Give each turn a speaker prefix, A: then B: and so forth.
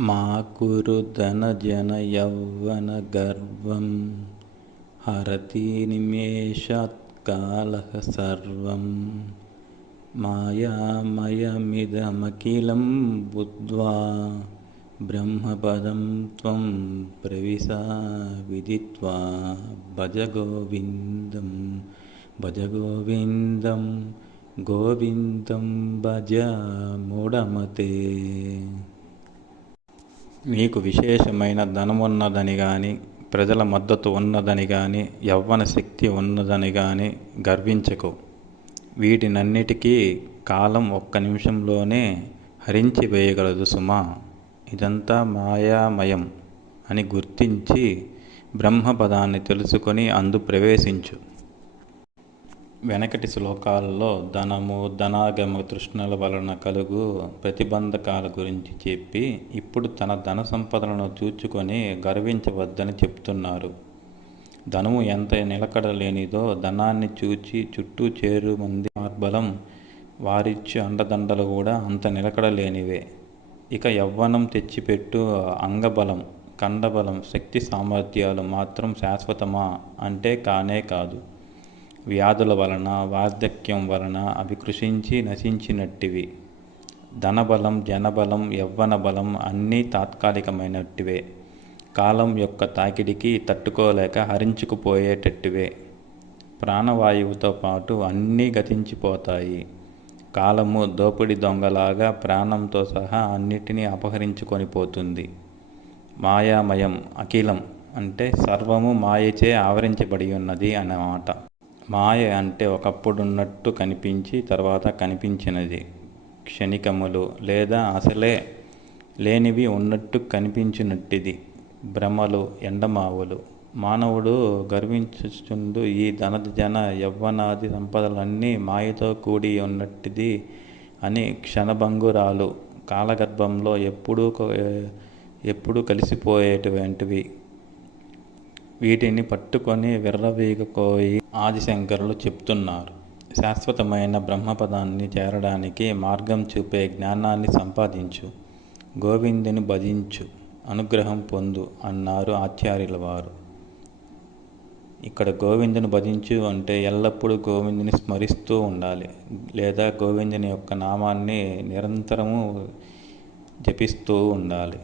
A: मा कुरु धनजनयौवनगर्वं हरति निमेषात्कालः सर्वं। मायामयमिदमखिलं बुद्ध्वा ब्रह्मपदं त्वं प्रविशा विदित्वा भजगोविन्दं। भजगोविन्दं, गोविन्दं भज मूढमते నీకు విశేషమైన ధనమున్నదని కానీ ప్రజల మద్దతు ఉన్నదని కానీ యవ్వన శక్తి ఉన్నదని కానీ గర్వించకు. వీటినన్నిటికీ కాలం ఒక్క నిమిషంలోనే హరించి వేయగలదు సుమా. ఇదంతా మాయామయం అని గుర్తించి బ్రహ్మపదాన్ని తెలుసుకొని అందు ప్రవేశించు. వెనకటి శ్లోకాలలో ధనము ధనాగమ తృష్ణల వలన కలుగు ప్రతిబంధకాల గురించి చెప్పి ఇప్పుడు తన ధన సంపదలను చూచుకొని గర్వించవద్దని చెప్తున్నారు. ధనము ఎంత నిలకడ లేనిదో ధనాన్ని చూచి చుట్టూ చేరు మంది మార్బలం వారిచ్చు అండదండలు కూడా అంత నిలకడలేనివే. ఇక యవ్వనం తెచ్చిపెట్టు అంగబలం కండబలం శక్తి సామర్థ్యాలు మాత్రం శాశ్వతమా? అంటే కానే కాదు. వ్యాధుల వలన వార్ధక్యం వలన అవి కృషించి నశించినట్టివి. ధనబలం జనబలం యవ్వన బలం అన్నీ తాత్కాలికమైనట్టివే. కాలం యొక్క తాకిడికి తట్టుకోలేక హరించుకుపోయేటట్టువే. ప్రాణవాయువుతో పాటు అన్నీ గతించిపోతాయి. కాలము దోపిడి దొంగలాగా ప్రాణంతో సహా అన్నిటినీ అపహరించుకొని పోతుంది. మాయామయం అఖిలం అంటే సర్వము మాయచే ఆవరించబడి ఉన్నది అన్నమాట. మాయ అంటే ఒకప్పుడున్నట్టు కనిపించి తర్వాత కనిపించినది. క్షణికములు లేదా అసలే లేనివి ఉన్నట్టు కనిపించినట్టిది. భ్రమలు ఎండమావులు. మానవుడు గర్వించుచుండు ఈ ధన జన యవ్వనాది సంపదలన్నీ మాయతో కూడి ఉన్నట్టిది అని క్షణభంగురాలు కాలగర్భంలో ఎప్పుడూ ఎప్పుడూ కలిసిపోయేటువంటివి. వీటిని పట్టుకొని విర్రవీగకోయి ఆదిశంకరులు చెప్తున్నారు. శాశ్వతమైన బ్రహ్మపదాన్ని చేరడానికి మార్గం చూపే జ్ఞానాన్ని సంపాదించు. గోవిందుని భజించు. అనుగ్రహం పొందు అన్నారు ఆచార్యుల వారు. ఇక్కడ గోవిందుని భజించు అంటే ఎల్లప్పుడూ గోవిందుని స్మరిస్తూ ఉండాలి. లేదా గోవిందుని యొక్క నామాన్ని నిరంతరము జపిస్తూ ఉండాలి.